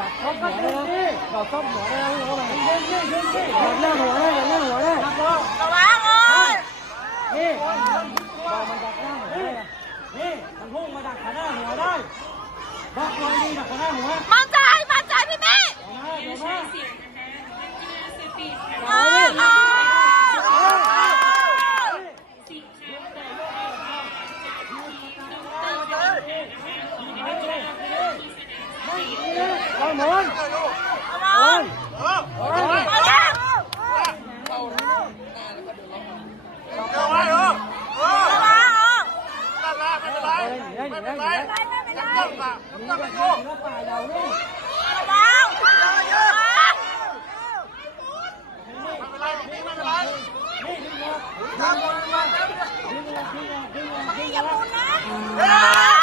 ดักเขาก็ตีดิเราต้มหัวได้แล้วเขาแบบยิงหน้าหัวได้หน้าหัวได้ระวังเลยนี่บอกมันดักหน้าหัวได้นี่มันพุ่งมาดักขาหน้าหัวได้บอกลอยดีดักขาหน้าหัวมั่นใจพี่เมย์เอาหมุนอย่าหมุนนะ